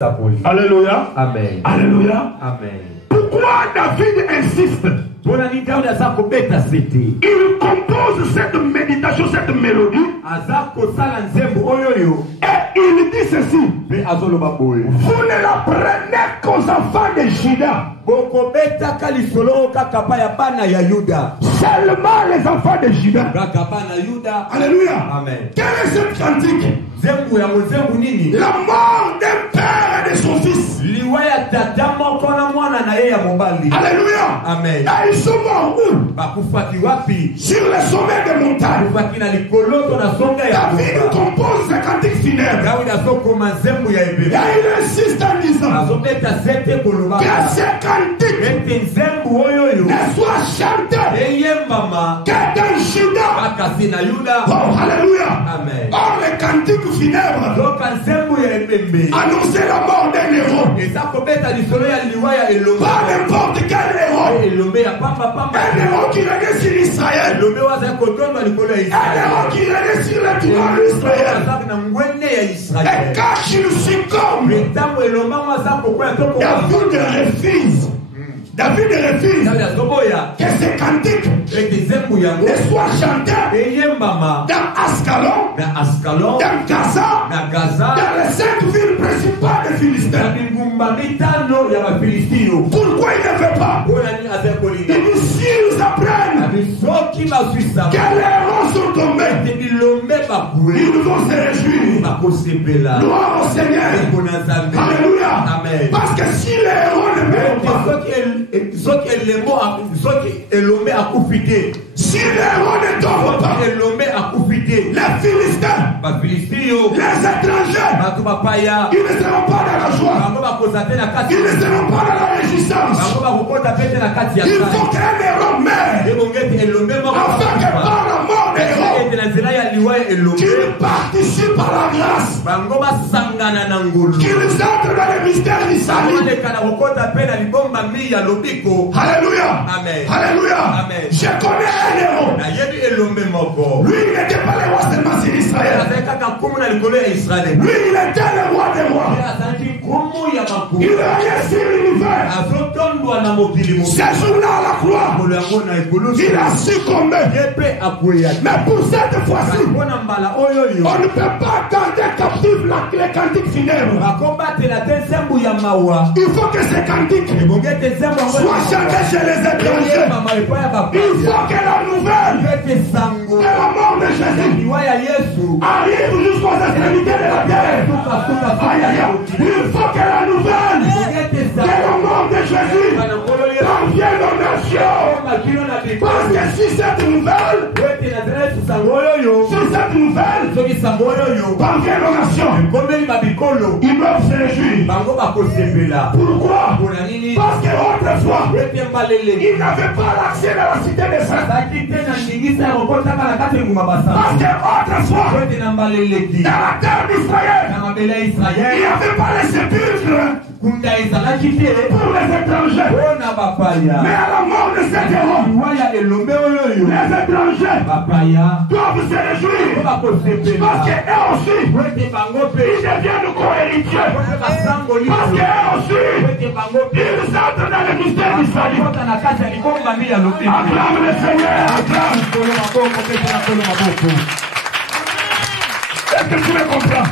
Alléluia. Amen. Alléluia. Amen. Pourquoi David insiste? Il compose cette méditation, cette mélodie. Et il dit ceci. Vous ne la prenez qu'aux enfants de Juda. Seulement les enfants de Juda. Alléluia. Amen. Quelle est cette cantique? La mort d'un père et de son fils. Alléluia. Amen. Et ils sont morts où? Sur le sommet des montagnes. David compose ce cantique funèbre. Et il insiste en disant que ce cantique ne soit chanté que dans Juda. Oh, alléluia. Amen. Or, le cantique funèbre annonçait la mort d'un héros. Pas n'importe quel héros. Un héros qui régnait sur Israël. Un héros qui régnait sur le trône d'Israël. Et quand il succombe, David refuse que ce cantique ne soit chanté dans Ascalon, dans Gaza, dans les 5 villes principales des Philistins. Pourquoi il ne fait pas? Il dit s'ils apprennent que les héros sont tombés, ils vont se réjouir. Gloire au Seigneur. Alléluia. Parce que si les héros ne meurent pas, si les héros ne tombent pas, les Philistins, les étrangers, ils ne seront pas dans la joie, ils ne seront pas dans la réjouissance. Il faut qu'un héros meure, afin que par la mort des héros, qu'ils participent à la grâce, qu'ils entrent dans les mystères d'Israël. Alléluia. Amen. Alléluia. Amen. Je connais un héros. Lui, il n'était pas le roi seulement sur Israël. Lui, il était le roi des rois. Il régnait sur l'univers. Ce jour-là à la croix, il a succombé. Mais pour cette fois-ci, on ne peut pas garder captif les cantiques funèbres. Il faut que ces cantiques soient chantés chez les étrangers. Il faut que la nouvelle de la mort de Jésus arrive jusqu'aux extrémités de la terre. Aïe, aïe, aïe. Il faut que la nouvelle de la mort de Jésus parvienne aux nations. Parce que si cette nouvelle parvient aux nations, ils doivent se réjouir. Pourquoi? Parce qu'autrefois, ils n'avaient pas l'accès à la cité des saints. Parce qu'autrefois, dans la terre d'Israël, il n'y avait pas les sépulcres pour les étrangers. Mais à la mort de cet héros, les étrangers doivent se réjouir. Parce qu'eux aussi, ils deviennent co-héritiers. Parce qu'eux aussi, ils entrent dans le mystère d'Israël. Acclame le Seigneur, acclame. Est-ce que tu me comprends?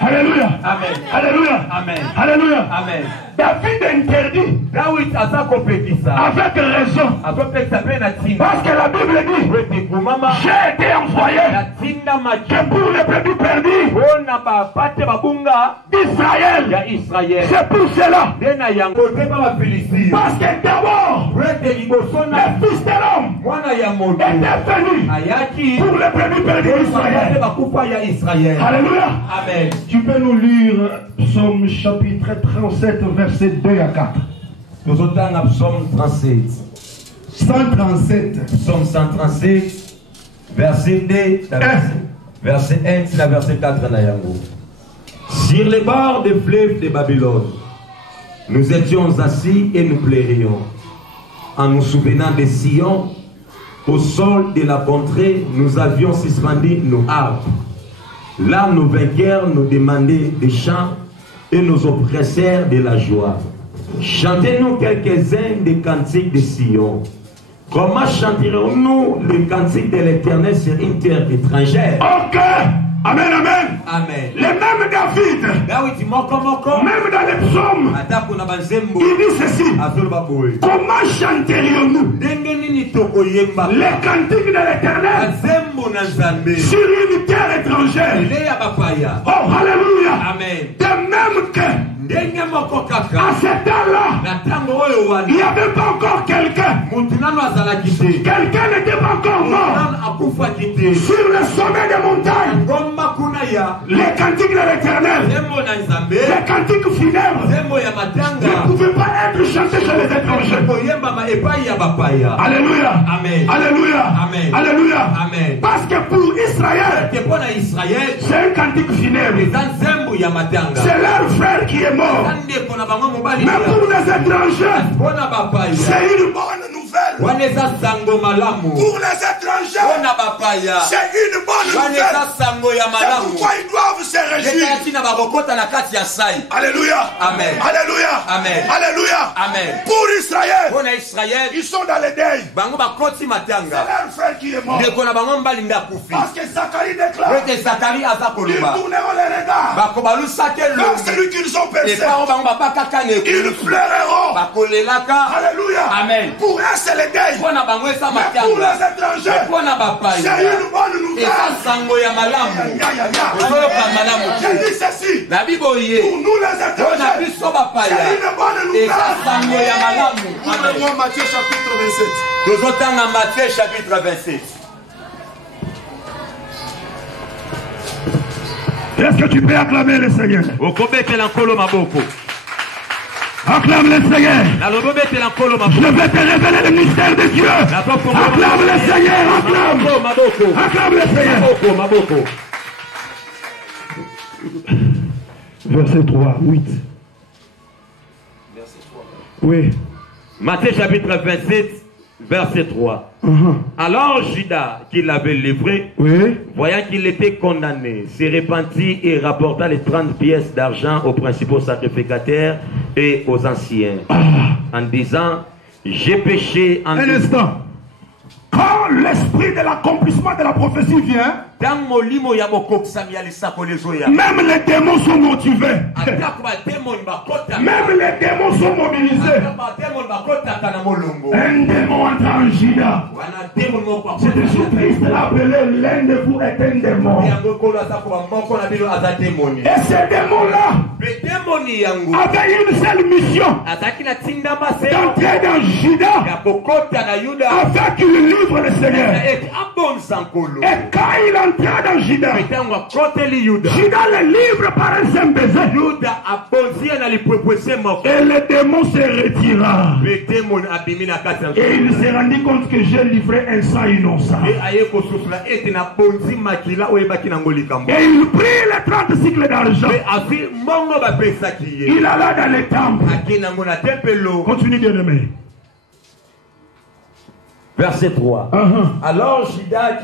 Alléluia. Amen. Alléluia. Amen. Alléluia. Amen. David interdit avec raison. Parce que la Bible dit j'ai été envoyé que pour les brebis perdus d'Israël. C'est pour cela. Parce que d'abord le Fils de l'homme était venu pour les brebis perdus d'Israël. Alléluia. Amen. Tu peux nous lire Psaume chapitre 37 versets 2 à 4. Nous autres dans Psaume 37. 137. Psaume 137, verset 2, verset 1, c'est la verset 4 na yango. Sur les bords des fleuves de Babylone, nous étions assis et nous pleurions. En nous souvenant de Sion, au sol de la contrée, nous avions suspendu nos harpes. Là, nos vainqueurs nous demandaient des chants et nos oppresseurs de la joie. Chantez-nous quelques-uns des cantiques de Sion. Comment chanterons-nous les cantiques de l'Éternel sur une terre étrangère? Ok. Amen, amen. Amen. Les mêmes David, même dans les psaumes, il dit ceci. Comment chanterions-nous les cantiques de l'Éternel sur une terre étrangère? Oh, alléluia. Amen. De même que à ce temps-là, il n'y avait pas encore quelqu'un. Quelqu'un n'était pas encore mort. Sur le sommet des montagnes, les cantiques de l'Éternel, les cantiques funèbres ne pouvaient pas être chantés chez les étrangers. Alléluia. Amen. Alléluia. Amen. Alléluia. Amen. Parce que pour Israël, c'est un cantique funèbre. C'est leur frère qui est mort. Mais pour les étrangers, c'est une bonne nouvelle. Pour les étrangers, c'est une bonne nouvelle. C'est pourquoi ils doivent se réjouir. Alléluia. Amen. Alléluia. Amen. Alléluia. Amen. Pour Israël, ils sont dans le deuil. C'est leur frère qui est mort. Parce que Zacharie déclare, ils tourneront les regards vers celui qu'ils ont percé. Ils pleureront. Alléluia. Amen. Pour eux, c'est le deuil. Mais pour les étrangers, c'est une bonne nouvelle. J'ai dit ceci. Pour nous, les étrangers, c'est une bonne nouvelle. Ouvrez-moi Matthieu chapitre 27. Est-ce que tu peux acclamer le Seigneur? Acclame le Seigneur. Je vais te révéler le mystère de Dieu. Acclame le Seigneur. Acclame. Acclame le Seigneur. Verset 3, 8. Oui. Matthieu chapitre 27, verset 3. Alors Judas, qui l'avait livré, voyant qu'il était condamné, se repentit et rapporta les 30 pièces d'argent aux principaux sacrificateurs et aux anciens, en disant, j'ai péché en... Un instant. Quand l'esprit de l'accomplissement de la prophétie vient, même les démons sont motivés. Même les démons sont mobilisés. Un démon entre en Judas. C'est de ce Christ appelé, l'un de vous est un démon. Et ce démon-là avait une seule mission, d'entrer dans Judas afin qu'il livre le Seigneur. Et quand il entra dans Judas, Judas le livre par un simple baiser. Et le démon se retira. Et il se rendit compte que j'ai livré un sang innocent. Et il prit les 30 cycles d'argent. Il alla dans les temples. Continue bien aimé. Verset 3. Alors Judas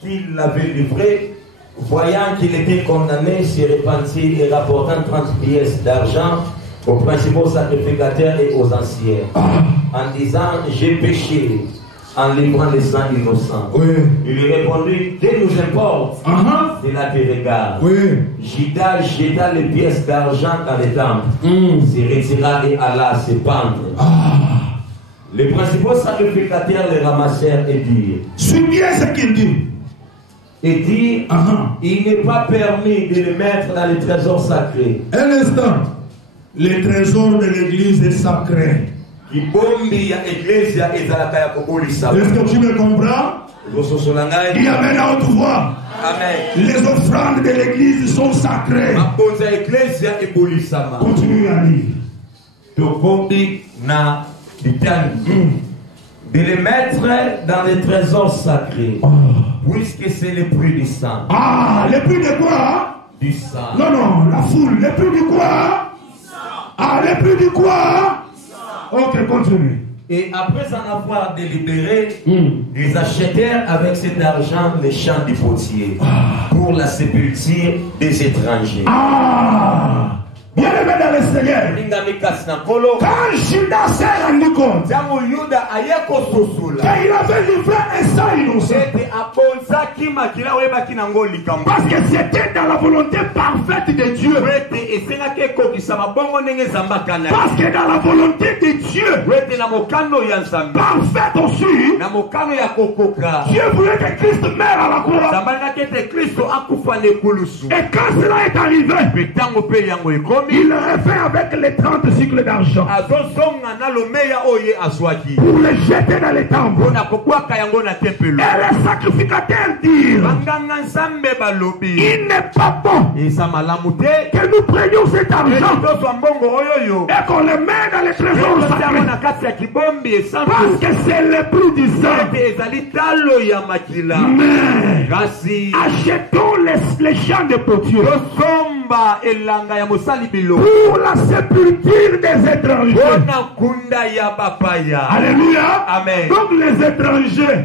qui l'avait livré, voyant qu'il était condamné, se repentit et rapportant 30 pièces d'argent aux principaux sacrificateurs et aux anciens, en disant, j'ai péché en livrant les sangs innocents. Il lui répondit, que nous importe, c'est là que regarde. Judas jeta les pièces d'argent dans les temples, se retira et alla se pendre. Les principaux sacrificateurs les ramassèrent et dirent, suis bien ce qu'il dit. Et dit, il n'est pas permis de les mettre dans les trésors sacrés. Un instant. Les trésors de l'église est sacré. Est-ce que tu me comprends? Il y avait une autre voix. Amen. Les offrandes de l'église sont sacrées. Continue à lire. De les mettre dans les trésors sacrés, puisque c'est le prix du sang. Le prix de quoi? Du sang. Non, la foule. Le prix du quoi? Le prix du quoi? Ok, continue. Et après en avoir délibéré, ils achetèrent avec cet argent les champs du potier pour la sépulture des étrangers. Bien-aimé dans le Seigneur, quand Judas s'est rendu compte qu'il avait livré un sang innocent, parce que c'était dans la volonté parfaite de Dieu, parce que dans la volonté de Dieu parfaite aussi, Dieu voulait que Christ meure à la croix. Et quand cela est arrivé, il aurait fait avec les 30 cycles d'argent pour les jeter dans les tambours. Et les sacrificateurs dirent, il n'est pas bon que nous prenions cet argent et qu'on le met dans les trésors sacrés, parce que c'est le prix du sang. Mais achetons les champs de potiers pour la sépulture des étrangers. Alléluia. Amen. Donc les étrangers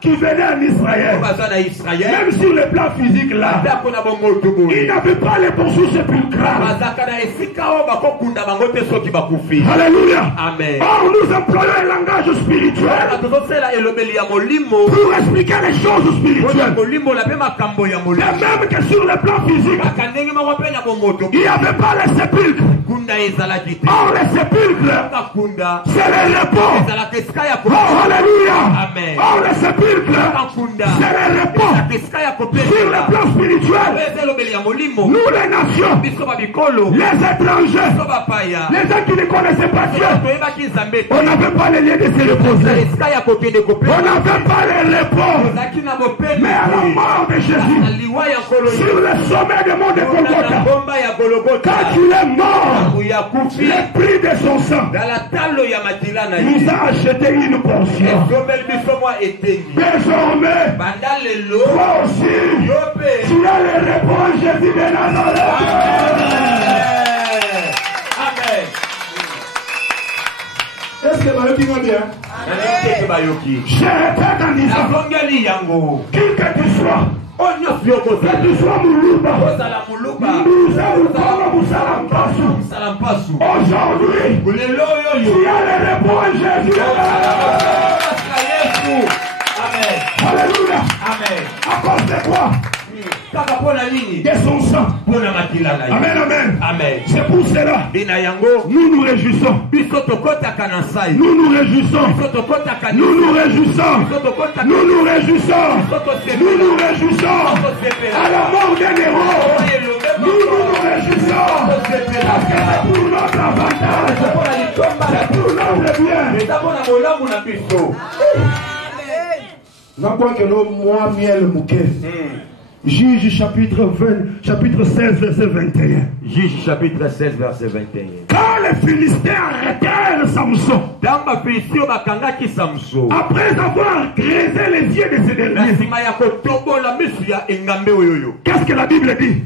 qui venaient en Israël, même sur le plan physique là, ils n'avaient pas les poursuites sépulcrales. Alléluia. Amen. Or nous employons un langage spirituel pour expliquer les choses spirituelles. Et même que sur le plan physique, il n'y avait pas les sépulcres. Or les sépulcres, c'est le repos. Oh, alléluia. Amen. Or les sépulcres, c'est le repos. Sur le plan spirituel, nous les nations, les étrangers, les gens qui ne connaissaient pas Dieu, on n'avait pas les liens de se reposer. On n'avait pas les repos. Mais à la mort de Jésus, sur le sommet du mont de Golgotha, quand il est mort, le prix de son sang nous a acheté une portion. Désormais, toi aussi, tu as le repos en Jésus de Nazareth. Amen. Est-ce que vous avez bien? Je répète en disant, qui que tu sois, que tu sois Moulouba, aujourd'hui, tu as le repos en Jésus. Amen. Alléluia. Amen. À cause de quoi? De son sang. Amen, amen. Amen. C'est pour cela nous nous réjouissons. Nous nous réjouissons. Nous nous réjouissons. Nous nous réjouissons. Nous nous réjouissons. À la mort d'un héros, nous nous réjouissons. Parce que c'est pour notre avantage. C'est pour notre bien. Nous crois que nous, moi, miel mouquet. Juge chapitre 16, verset 21. Juge chapitre 16, verset 21. Quand les Philistins arrêtèrent Samson, après avoir grisé les yeux de ces derniers, qu'est-ce que la Bible dit?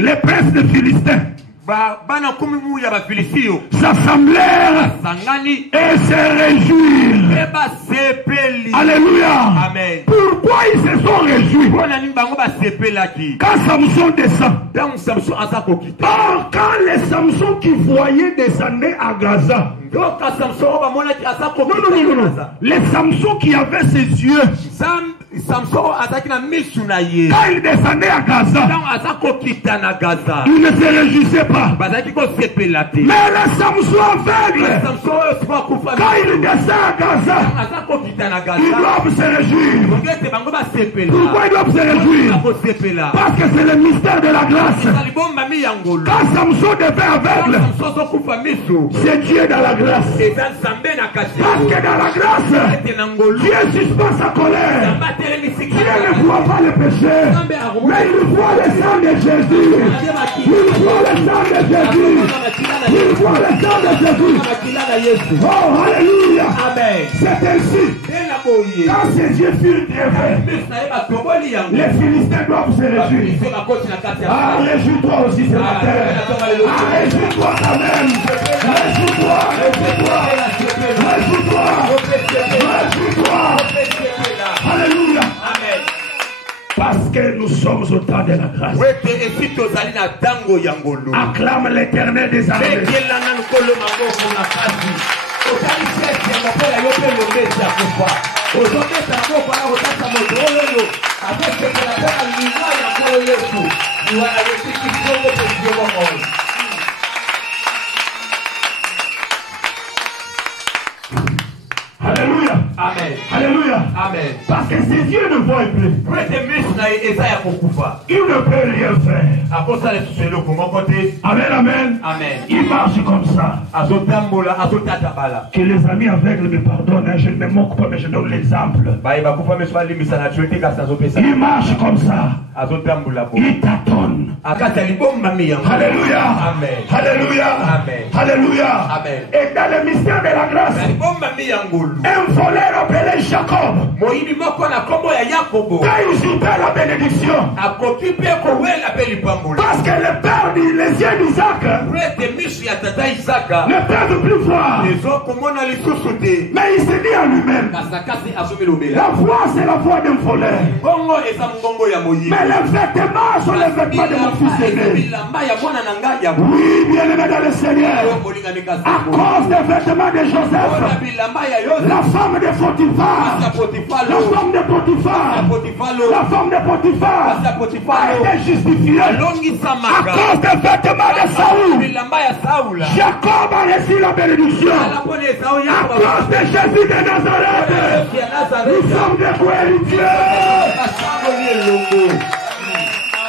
Les princes des Philistins s'assemblèrent et se réjouirent. Alléluia. Amen. Pourquoi ils se sont réjouis? Quand Samson descend. Or, quand les Samson qui voyaient descendre à Gaza, non. Les Samson qui avaient ses yeux, quand il descendait à Gaza, il ne se réjouissait pas. Mais les Samson aveugles, quand il descend à Gaza, ils doivent se réjouir. Pourquoi ils doivent se réjouir? Parce que c'est le mystère de la grâce. Quand Samson devait aveugle, c'est Dieu dans la grâce. Parce que dans la grâce, Dieu suspend sa colère. Dieu ne voit pas le péché, mais il voit le sang de Jésus. Il voit le sang de Jésus. Il voit le sang de Jésus. Oh, alléluia. C'est ainsi. Quand ces yeux furent défaits, les Philistins doivent se réjouir. Ah, réjouis-toi aussi ce matin. Ah, réjouis-toi quand même. Réjouis-toi, réjouis-toi. Réjouis-toi. Réjouis-toi. Alléluia. Amen. Parce que nous sommes au temps de la grâce. Acclame l'Éternel des armées. Alléluia. Amen. Alléluia. Amen. Parce que ses yeux ne voient plus. Il ne peut rien faire. Amen, amen. Amen. Il marche comme ça. Que les amis aveugles me pardonnent. Hein. Je ne me moque pas, mais je donne l'exemple. Il marche comme ça. Il tâtonne. Alléluia. Amen. Alléluia. Amen. Alléluia. Amen. Et dans le mystère de la grâce, un voleur appelé Jacob, quand il usurpait la bénédiction, parce que le père les yeux d'Isaac ne peuvent plus voir, mais il se dit à lui-même, la voix c'est la voix d'un voleur, mais les vêtements sont les vêtements de mon fils aîné. Oui, bien aimé dans le Seigneur, à cause des vêtements de Joseph, la femme de Potiphar, la femme de Potiphar, la femme de Potiphar a été justifiée à cause des vêtements de Saoul. Jacob a reçu la bénédiction à cause de Jésus de Nazareth. Nous sommes des co-héritiers.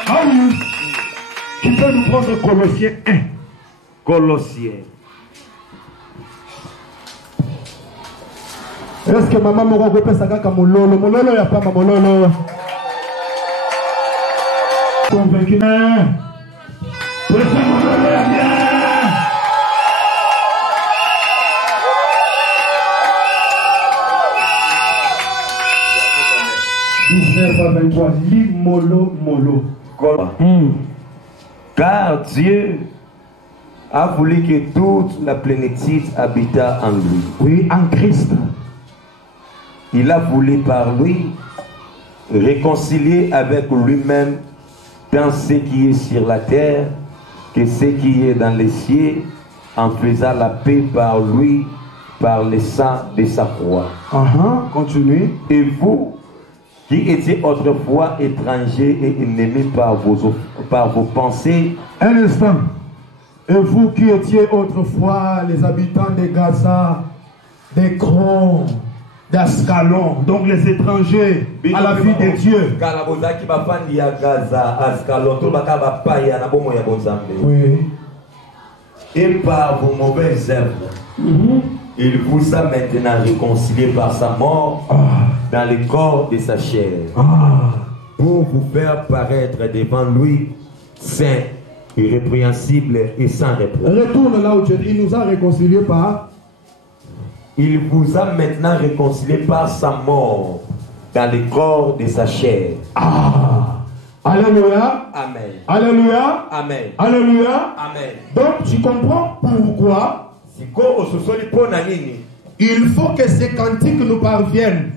Ah oui. Tu peux nous prendre Colossiens 1. Colossiens. Est-ce que maman m'a repéré ça comme mololo? Mololo, il n'y a pas ma mololo. Convaincu. Car Dieu a voulu que toute la plénitude habitât en lui. Oui, en Christ. Il a voulu par lui réconcilier avec lui-même dans ce qui est sur la terre que ce qui est dans les cieux, en faisant la paix par lui, par le sang de sa croix. Continue. Et vous, qui étiez autrefois étrangers et ennemis par vos pensées. Un instant. Et vous qui étiez autrefois les habitants de Gaza, d'Écron, d'Ascalon, donc les étrangers à la vie de Dieu. Oui. Et par vos mauvaises œuvres, il vous a maintenant réconcilié par sa mort dans le corps de sa chair, pour vous faire paraître devant lui saint, irrépréhensible et sans reproche. Retourne là où tu es. Il nous a réconciliés par. Il vous a maintenant réconcilié par sa mort dans le corps de sa chair. Alléluia. Amen. Alléluia. Amen. Alléluia. Amen. Donc tu comprends pourquoi il faut que ces cantiques nous parviennent.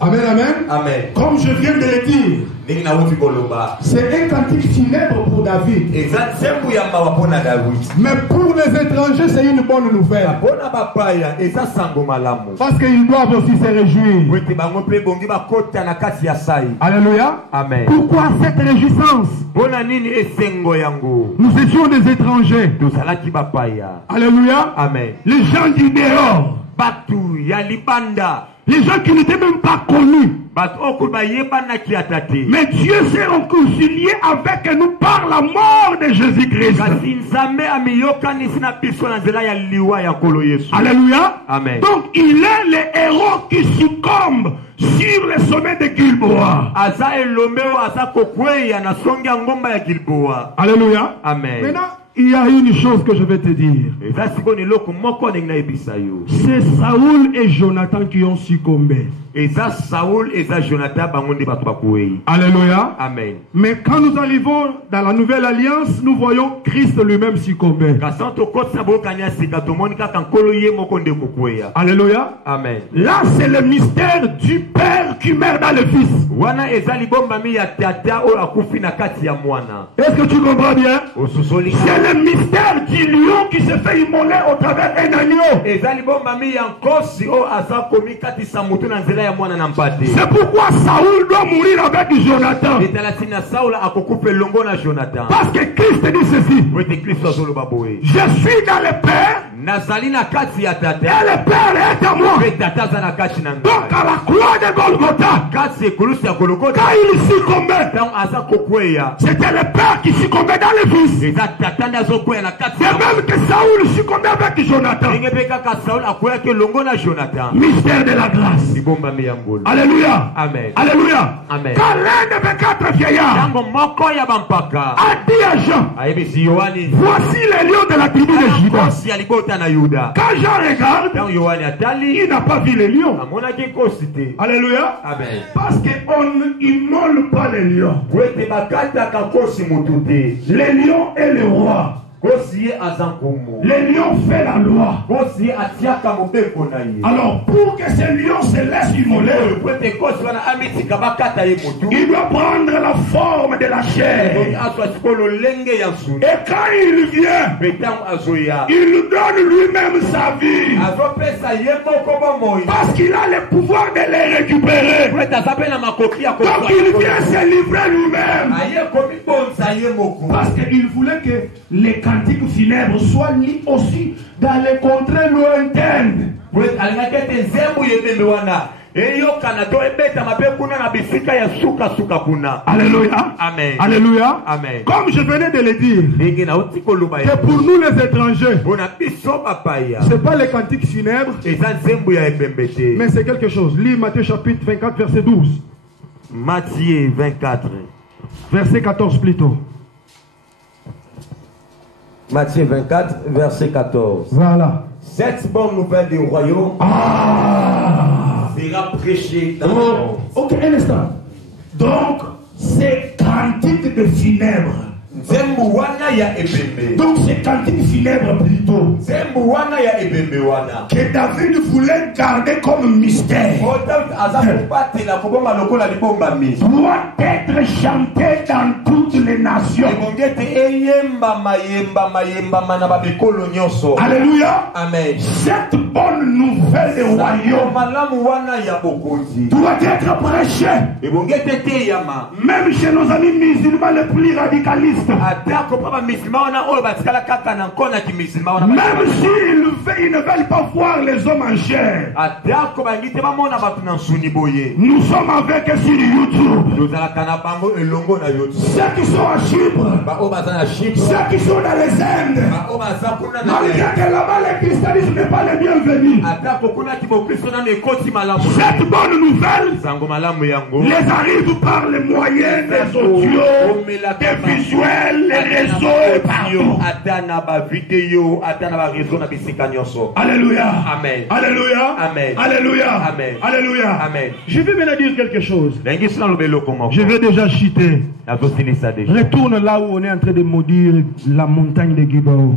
Amen, amen. Amen. Comme je viens de le dire, c'est un cantique funèbre pour David. Mais pour les étrangers, c'est une bonne nouvelle. Parce qu'ils doivent aussi se réjouir. Alléluia. Amen. Pourquoi cette réjouissance? Nous étions des étrangers. Alléluia. Amen. Les gens du dehors. Les gens qui n'étaient même pas connus. Mais Dieu s'est réconcilié avec nous par la mort de Jésus-Christ. Alléluia. Amen. Donc il est le héros qui succombe sur le sommet de Gilboa. Alléluia. Amen. Maintenant, il y a une chose que je vais te dire. C'est Saoul et Jonathan qui ont succombé. Et ça, Saoul et ça, Jonathan, Alléluia. Amen. Mais quand nous arrivons dans la nouvelle alliance, nous voyons Christ lui-même succomber. Alléluia. Amen. Là, c'est le mystère du Père qui meurt dans le Fils. Est-ce que tu comprends bien? C'est le mystère du lion qui se fait immoler au travers d'un agneau. C'est pourquoi Saoul doit mourir avec Jonathan. Parce que Christ dit ceci: je suis dans le Père et le Père est à moi. Donc à la croix de Golgotha, quand il succombait, c'était le Père qui succombait dans le Fils. Et même que Saoul succombait avec Jonathan. Mystère de la grâce. Alléluia. Amen. Alléluia. Amen. Quand l'un des 4 vieillards a dit à Jean: voici les lions de la tribu de Juda. Quand Jean regarde, il n'a pas vu les lions. Alléluia. Amen. Parce qu'on n'immole pas les lions. Les lions et le roi. Les lions fait la loi. Alors pour que ces lions se laissent immoler, il doit prendre la forme de la chair. Et quand il vient, il donne lui-même sa vie. Parce qu'il a le pouvoir de les récupérer. Donc il vient se livrer lui-même. Parce qu'il voulait que les cantiques funèbres soient liés aussi dans les contrées lointaines. Alléluia. Amen. Alléluia. Amen. Comme je venais de le dire, que pour nous les étrangers, c'est pas les cantiques funèbres, mais c'est quelque chose. Lis Matthieu chapitre 24 verset 12. Matthieu 24 verset 14 plutôt. Matthieu 24 verset 14. Voilà. Cette bonne nouvelle du royaume sera prêchée dans le monde. Ok, un instant. Donc, c'est cantique de funèbres. Donc c'est cantique funèbre plutôt que David voulait garder comme mystère. Doit être chanté dans toutes les nations. Alléluia. Amen. Cette bonne nouvelle du royaume doit être prêchée même chez nos amis musulmans les plus radicalistes. Même s'ils ne veulent pas voir les hommes en chair. Nous sommes avec eux sur YouTube. Ceux qui sont à Chypre, ceux qui sont dans les Indes, malgré que là-bas le christianisme n'est pas le bienvenu. Cette bonne nouvelle les arrive par les moyens des audios, des visuels, les réseaux et partout. Alléluia. Amen. Alléluia. Amen. Alléluia. Amen. Alléluia. Amen. Je vais maintenant dire quelque chose. Je vais déjà chuter. Retourne là où on est en train de maudire la montagne de Gibao.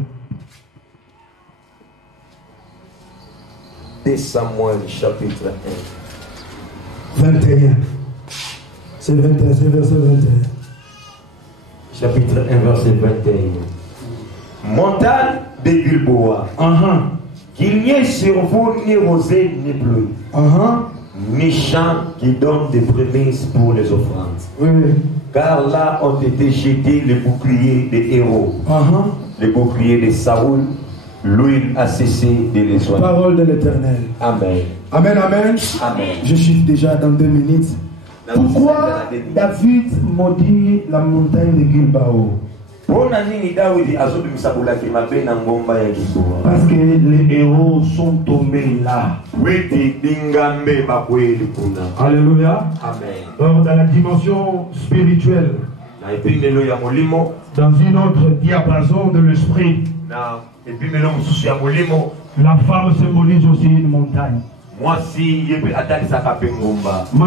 2 Samuel chapitre 1. 21. C'est 21, c'est verset 21. Chapitre 1, verset 21. Montagne de Gilboa. Qu'il n'y ait sur vous ni rosée ni pluie. Ni champs qui donnent des prémices pour les offrandes. Oui. Car là ont été jetés les boucliers des héros. Les boucliers de Saoul. L'huile a cessé de les soigner. Parole de l'Éternel. Amen. Amen, amen. Amen. Je chiffre déjà dans 2 minutes. Pourquoi David maudit la montagne de Gilbao? Parce que les héros sont tombés là. Alléluia. Amen. Donc dans la dimension spirituelle, dans une autre diapason de l'esprit, la femme symbolise aussi une montagne. Ma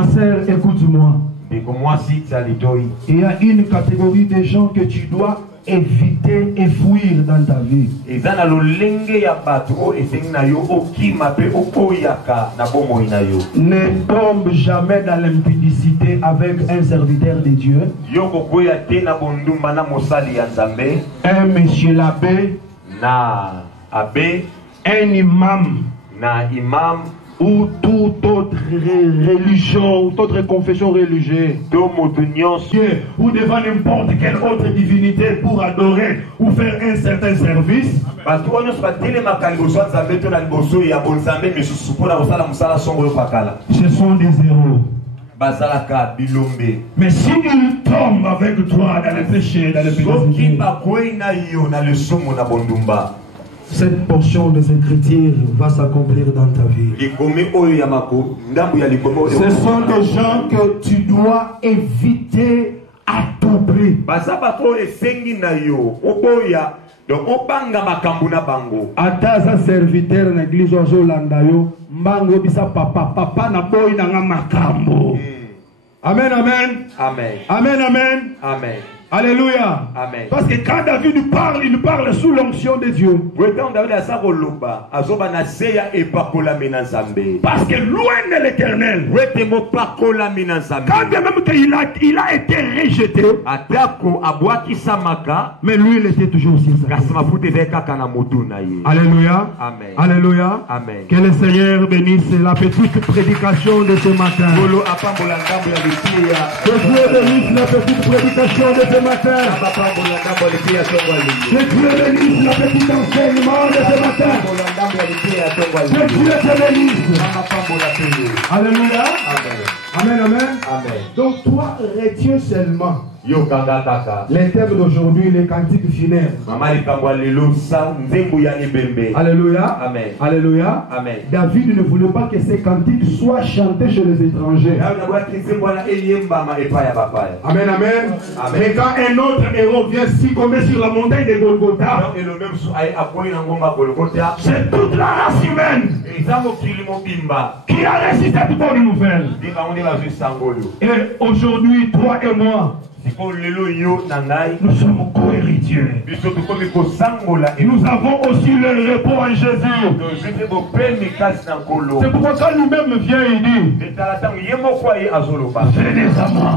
sœur, écoute-moi. Il y a une catégorie de gens que tu dois éviter et fuir dans ta vie. Ne tombe jamais dans l'impudicité avec un serviteur de Dieu. Un monsieur l'abbé, un imam, ou toute autre religion, ou toute autre confession religieuse, ou devant n'importe quelle autre divinité pour adorer ou faire un certain service. Ce sont des héros. Mais s'ils tombent avec toi dans le péché, dans le péché, cette portion des Écritures va s'accomplir dans ta vie. Ce sont des gens que tu dois éviter à tout prix. Ataza serviteur na église ozolanda yo mbango bisa papa na boy na makambo. Amen, amen. Amen. Amen, amen. Amen. Alléluia. Amen. Parce que quand David il parle sous l'onction de Dieu. Parce que loin de l'Éternel, quand même qu'il a été rejeté, mais lui il était toujours aussi. Alléluia. Amen. Alléluia. Amen. Que le Seigneur bénisse la petite prédication de ce matin. Que Dieu bénisse la petite prédication de ce matin. Que Dieu bénisse la petite enseignement de ce matin. Que Dieu te bénisse. Alléluia. Amen, amen. Amen. Donc toi, retiens seulement les thèmes d'aujourd'hui, les cantiques funèbres. Alléluia. Amen. Alléluia. Amen. David ne voulait pas que ces cantiques soient chantés chez les étrangers. Amen, amen. Amen. Mais quand un autre héros vient s'y commet sur la montagne de Golgotha, c'est toute la race humaine qui a reçu cette bonne nouvelle. Et aujourd'hui, toi et moi, nous sommes co-héritiers. Nous avons aussi le repos en Jésus. C'est pourquoi quand lui-même vient, il dit, venez à moi.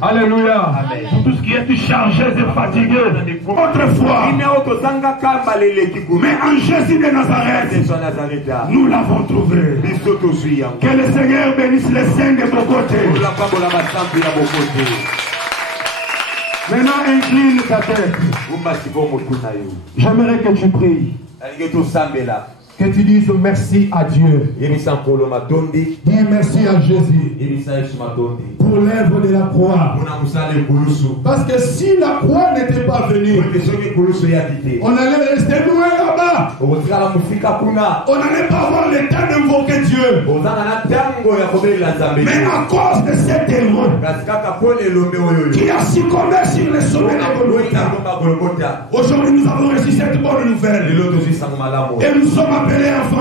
Alléluia. Pour tout ce qui est chargé et fatigué. Autrefois, mais en Jésus de Nazareth, nous l'avons trouvé. Que le Seigneur bénisse les saints de vos côtés. Maintenant, incline ta tête. J'aimerais que tu pries. Que tu dises merci à Dieu. Dis merci à Jésus pour l'œuvre de la croix. Parce que si la croix n'était pas venue, on allait rester loin là-bas. On n'allait pas avoir le temps d'invoquer Dieu. Mais à cause de cet héros qui a succombé sur le sommet de Golgotha, aujourd'hui nous avons reçu cette bonne nouvelle. Et nous sommes appelés enfants.